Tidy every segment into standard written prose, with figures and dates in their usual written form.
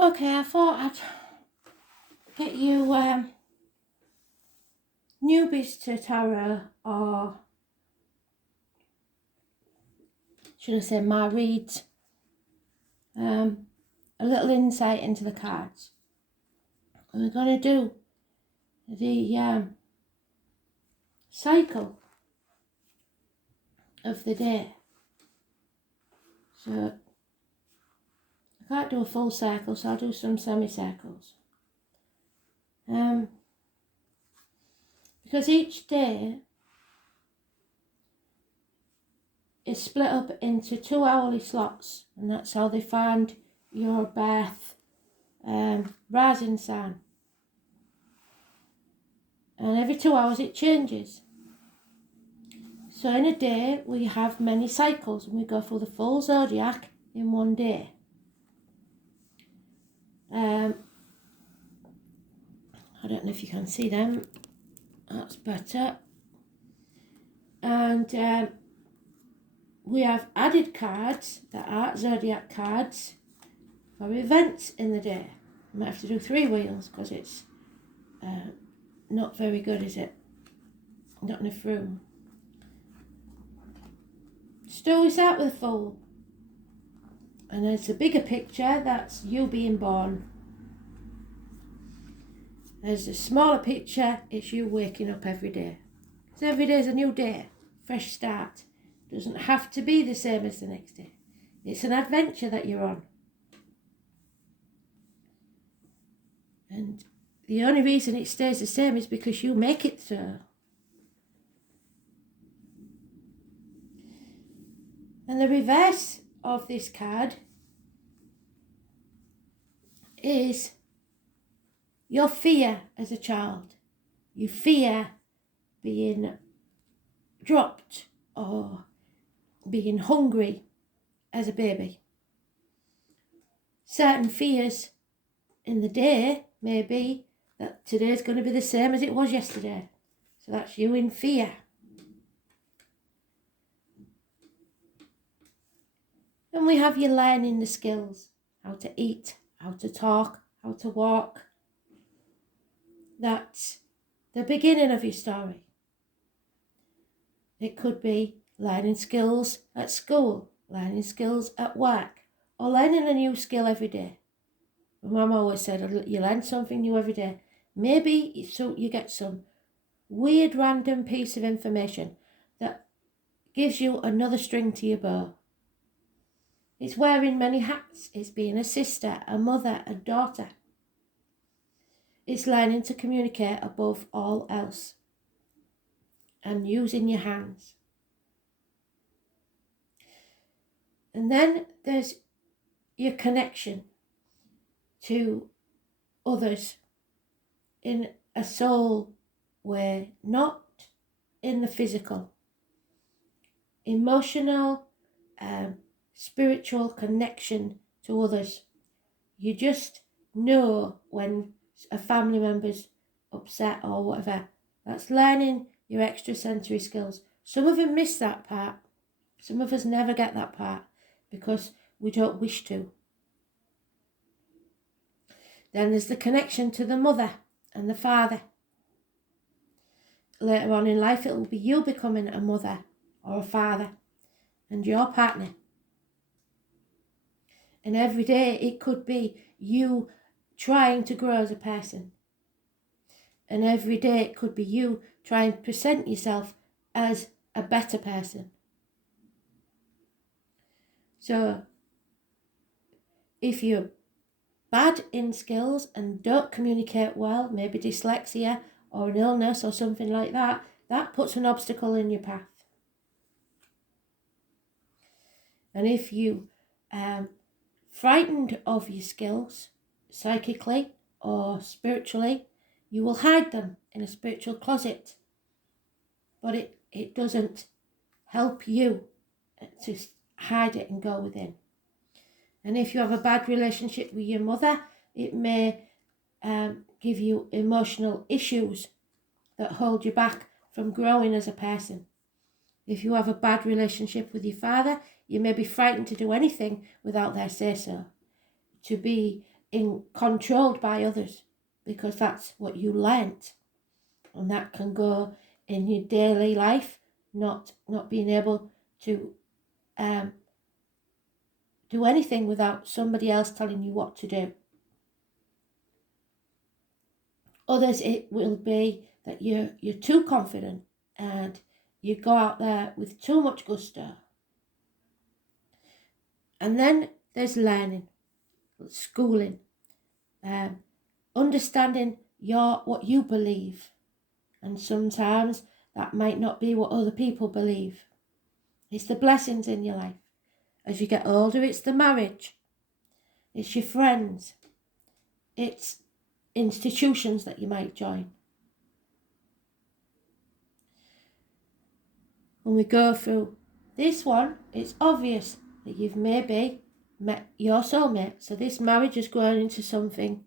Okay, I thought I'd get you newbies to tarot, or should I say my reads, a little insight into the cards. And we're going to do the cycle of the day. So I can't do a full circle, so I'll do some semicircles. Because each day is split up into 2 hourly slots, and that's how they find your birth rising sign. And every 2 hours it changes. So in a day we have many cycles, and we go through the full zodiac in one day. I don't know if you can see them. That's better. And we have added cards that are zodiac cards for events in the day. I might have to do 3 wheels because it's not very good, is it? Not enough room. Still, we start with a Fool. And it's a bigger picture, that's you being born. There's a smaller picture, it's you waking up every day. So every day is a new day, fresh start. Doesn't have to be the same as the next day. It's an adventure that you're on. And the only reason it stays the same is because you make it so. And the reverse of this card is your fear as a child. You fear being dropped or being hungry as a baby. Certain fears in the day may be that today's going to be the same as it was yesterday. So that's you in fear. And we have you learning the skills, how to eat, how to talk, how to walk. That's the beginning of your story. It could be learning skills at school, learning skills at work, or learning a new skill every day. My mum always said you learn something new every day. Maybe so you get some weird random piece of information that gives you another string to your bow. It's wearing many hats. It's being a sister, a mother, a daughter. It's learning to communicate above all else and using your hands. And then there's your connection to others in a soul way, not in the physical. Emotional, spiritual connection to others. You just know when a family member's upset or whatever. That's learning your extrasensory skills. Some of them miss that part. Some of us never get that part because we don't wish to. Then there's the connection to the mother and the father. Later on in life, it will be you becoming a mother or a father and your partner. And every day it could be you trying to grow as a person. And every day it could be you trying to present yourself as a better person. So if you're bad in skills and don't communicate well, maybe dyslexia or an illness or something like that, that puts an obstacle in your path. And if you frightened of your skills, psychically or spiritually, you will hide them in a spiritual closet. But it doesn't help you to hide it and go within. And if you have a bad relationship with your mother, it may give you emotional issues that hold you back from growing as a person. If you have a bad relationship with your father, you may be frightened to do anything without their say-so. To be controlled by others, because that's what you learnt. And that can go in your daily life, not being able to do anything without somebody else telling you what to do. Others, it will be that you're too confident and you go out there with too much gusto. And then there's learning, schooling, understanding what you believe. And sometimes that might not be what other people believe. It's the blessings in your life. As you get older, it's the marriage. It's your friends. It's institutions that you might join. When we go through this one, it's obvious that you've maybe met your soulmate. So this marriage has grown into something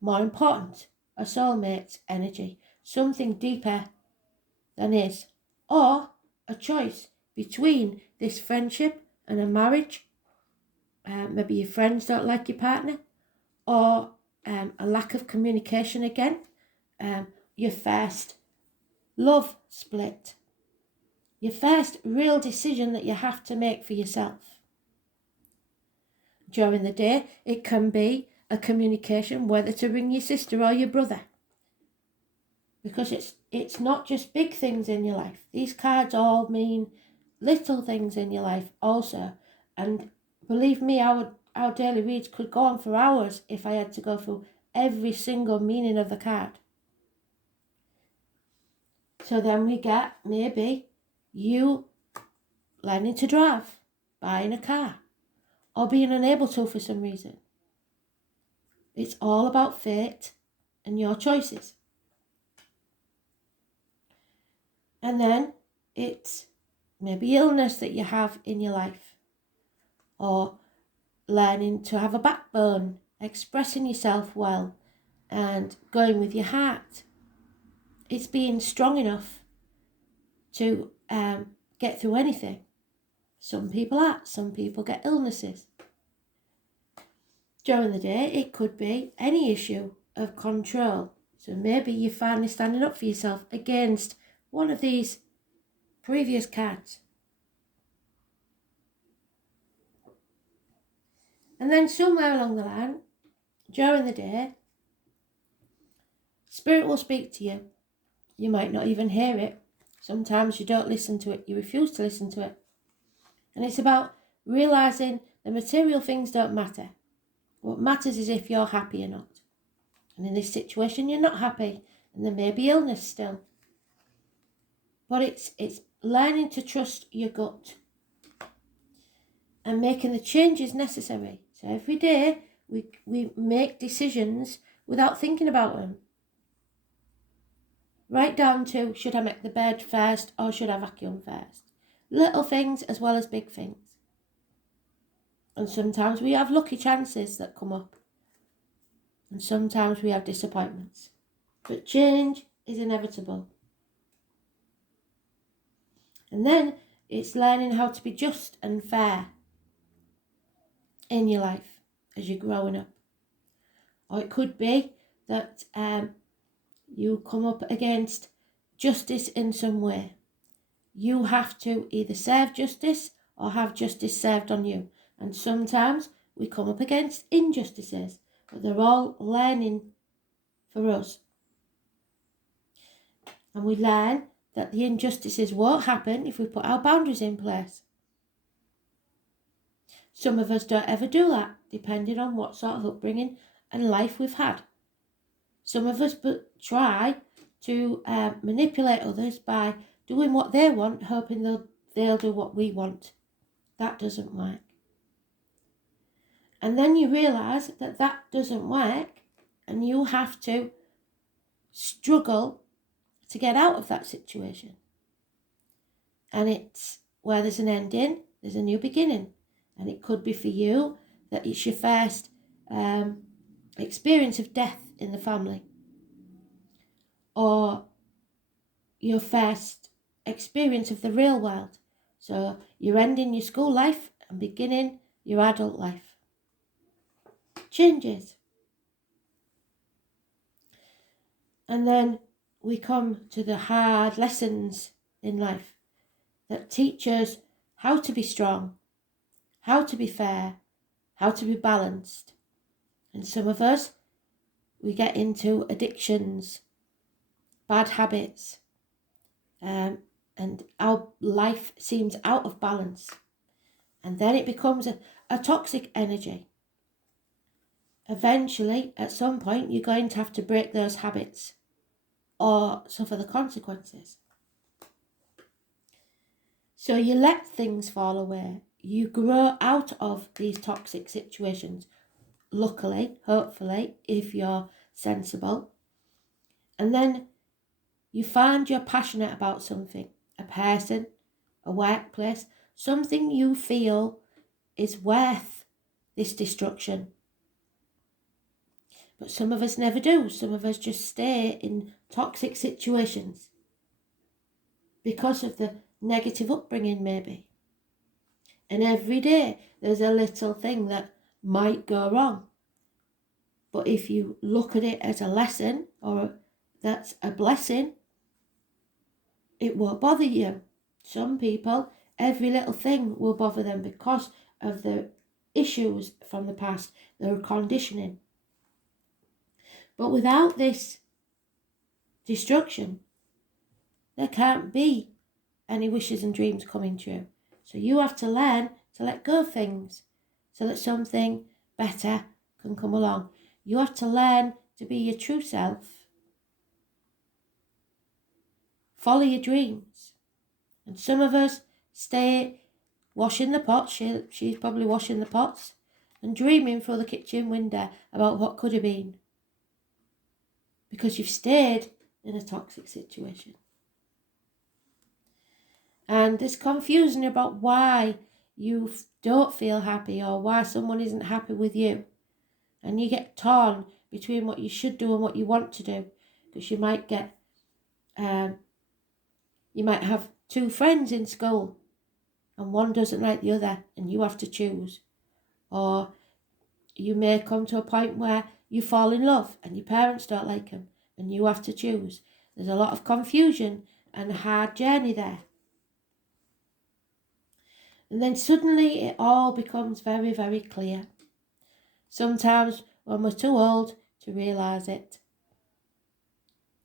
more important, a soulmate's energy, something deeper than is, or a choice between this friendship and a marriage. Maybe your friends don't like your partner, or a lack of communication again, your first love split, your first real decision that you have to make for yourself. During the day, it can be a communication whether to ring your sister or your brother, because it's not just big things in your life. These cards all mean little things in your life also. And believe me, our daily reads could go on for hours if I had to go through every single meaning of the card. So then we get maybe you learning to drive, buying a car, or being unable to for some reason. It's all about fate and your choices. And then it's maybe illness that you have in your life, or learning to have a backbone, expressing yourself well, and going with your heart. It's being strong enough to get through anything. Some people are, some people get illnesses. During the day, it could be any issue of control. So maybe you're finally standing up for yourself against one of these previous cards. And then somewhere along the line, during the day, Spirit will speak to you. You might not even hear it. Sometimes you don't listen to it. You refuse to listen to it. And it's about realising the material things don't matter. What matters is if you're happy or not. And in this situation, you're not happy. And there may be illness still. But it's learning to trust your gut and making the changes necessary. So every day we make decisions without thinking about them. Right down to, should I make the bed first or should I vacuum first? Little things as well as big things. And sometimes we have lucky chances that come up. And sometimes we have disappointments. But change is inevitable. And then it's learning how to be just and fair in your life as you're growing up. Or it could be that you come up against justice in some way. You have to either serve justice or have justice served on you. And sometimes we come up against injustices, but they're all learning for us. And we learn that the injustices won't happen if we put our boundaries in place. Some of us don't ever do that, depending on what sort of upbringing and life we've had. Some of us try to manipulate others by doing what they want, hoping they'll do what we want. That doesn't work. And then you realise that doesn't work, and you have to struggle to get out of that situation. And it's where there's an ending, there's a new beginning. And it could be for you that it's your first experience of death in the family, or your first experience of the real world. So you're ending your school life and beginning your adult life. Changes. And then we come to the hard lessons in life that teach us how to be strong, how to be fair, how to be balanced. And some of us, we get into addictions, bad habits, and our life seems out of balance. And then it becomes a toxic energy. Eventually, at some point, you're going to have to break those habits or suffer the consequences. So you let things fall away. You grow out of these toxic situations, luckily, hopefully, if you're sensible. And then you find you're passionate about something, a person, a workplace, something you feel is worth this destruction. But some of us never do. Some of us just stay in toxic situations because of the negative upbringing, maybe. And every day there's a little thing that might go wrong. But if you look at it as a lesson or that's a blessing, it won't bother you. Some people, every little thing will bother them because of the issues from the past, their conditioning. But without this destruction, there can't be any wishes and dreams coming true. So you have to learn to let go of things so that something better can come along. You have to learn to be your true self. Follow your dreams. And some of us stay washing the pots. She's probably washing the pots and dreaming through the kitchen window about what could have been. Because you've stayed in a toxic situation. And there's confusion about why you don't feel happy or why someone isn't happy with you. And you get torn between what you should do and what you want to do. Because you might get, you might have two friends in school and one doesn't like the other and you have to choose. Or you may come to a point where you fall in love and your parents don't like them and you have to choose. There's a lot of confusion and a hard journey there. And then suddenly it all becomes very, very clear. Sometimes when we're too old to realise it.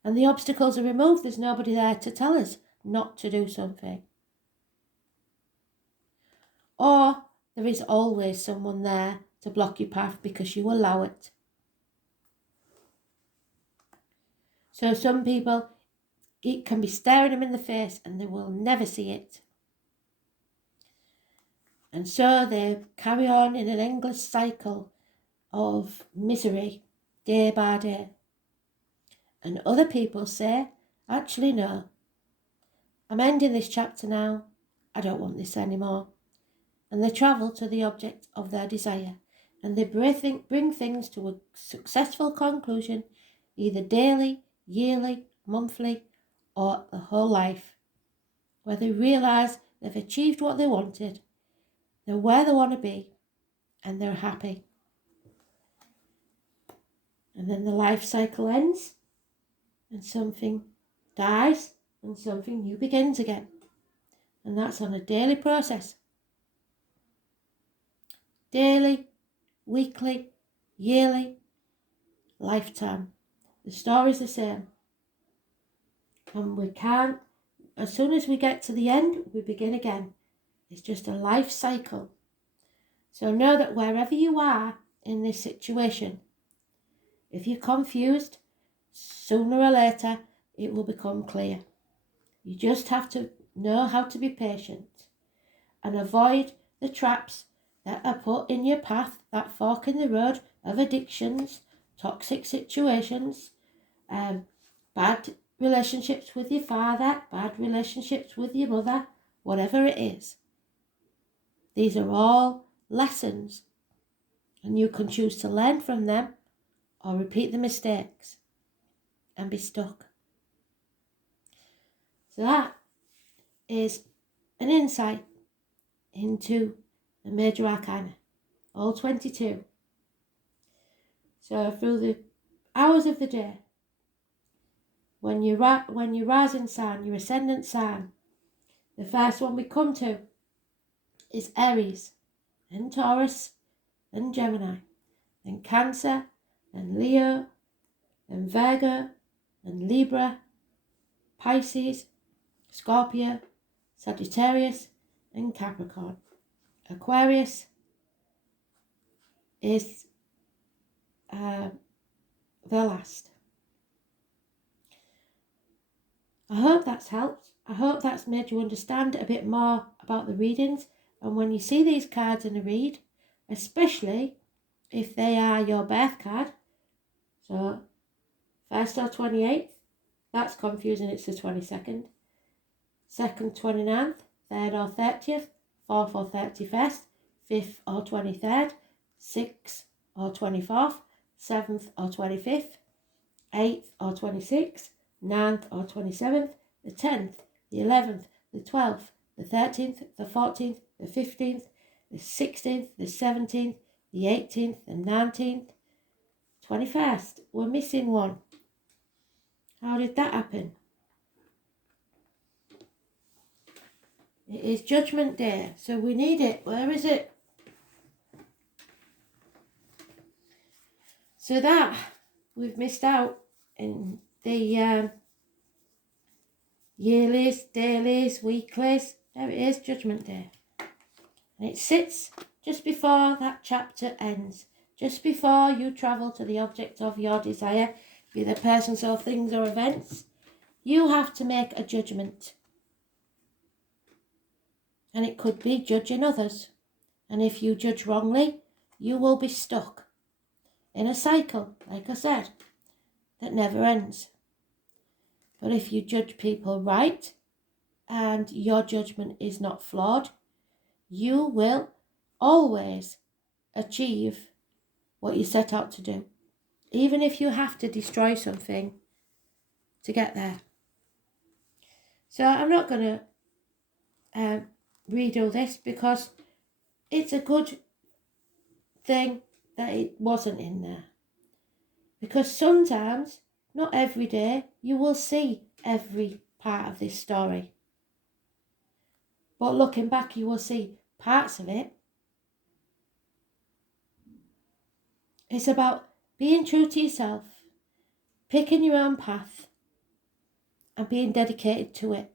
And the obstacles are removed, there's nobody there to tell us not to do something. Or there is always someone there to block your path because you allow it. So some people, it can be staring them in the face and they will never see it. And so they carry on in an endless cycle of misery day by day. And other people say, actually no, I'm ending this chapter now, I don't want this anymore. And they travel to the object of their desire and they bring things to a successful conclusion either daily, yearly, monthly or the whole life, where they realise they've achieved what they wanted, they're where they want to be and they're happy. And then the life cycle ends and something dies and something new begins again. And that's on a daily process. Daily, weekly, yearly, lifetime. The story's the same. And we can't, as soon as we get to the end, we begin again. It's just a life cycle. So know that wherever you are in this situation, if you're confused, sooner or later, it will become clear. You just have to know how to be patient and avoid the traps that are put in your path, that fork in the road of addictions, toxic situations, bad relationships with your father, bad relationships with your mother, whatever it is. These are all lessons and you can choose to learn from them or repeat the mistakes and be stuck. So that is an insight into the major arcana, all 22. So through the hours of the day, when your rising sign, your ascendant sign, the first one we come to is Aries, then Taurus, then Gemini, then Cancer, then Leo, then Virgo, then Libra, Pisces, Scorpio, Sagittarius, and Capricorn. Aquarius is the last. I hope that's helped. I hope that's made you understand a bit more about the readings. And when you see these cards in a read, especially if they are your birth card, so 1st or 28th, that's confusing, it's the 22nd. 2nd, 29th, 3rd or 30th, 4th or 31st, 5th or 23rd, 6th or 24th, 7th or 25th, 8th or 26th, 9th or 27th, the 10th, the 11th, the 12th, the 13th, the 14th, the 15th, the 16th, the 17th, the 18th, the 19th, 21st. We're missing one. How did that happen? It is Judgment Day, so we need it. Where is it? So that we've missed out in the yearlies, dailies, weeklies. There it is, Judgment Day. And it sits just before that chapter ends, just before you travel to the object of your desire, be the persons or things or events. You have to make a judgment. And it could be judging others. And if you judge wrongly, you will be stuck in a cycle, like I said, that never ends. But if you judge people right, and your judgment is not flawed, you will always achieve what you set out to do, even if you have to destroy something to get there. So I'm not going to redo this because it's a good thing that it wasn't in there. Because sometimes, not every day, you will see every part of this story. But looking back, you will see parts of it. It's about being true to yourself, picking your own path, and being dedicated to it.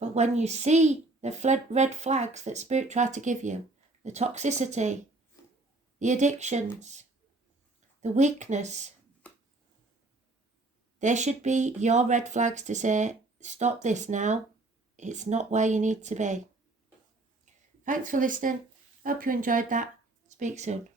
But when you see the red flags that Spirit tried to give you, the toxicity, the addictions, the weakness, they should be your red flags to say, stop this now. It's not where you need to be. Thanks for listening. Hope you enjoyed that. Speak soon.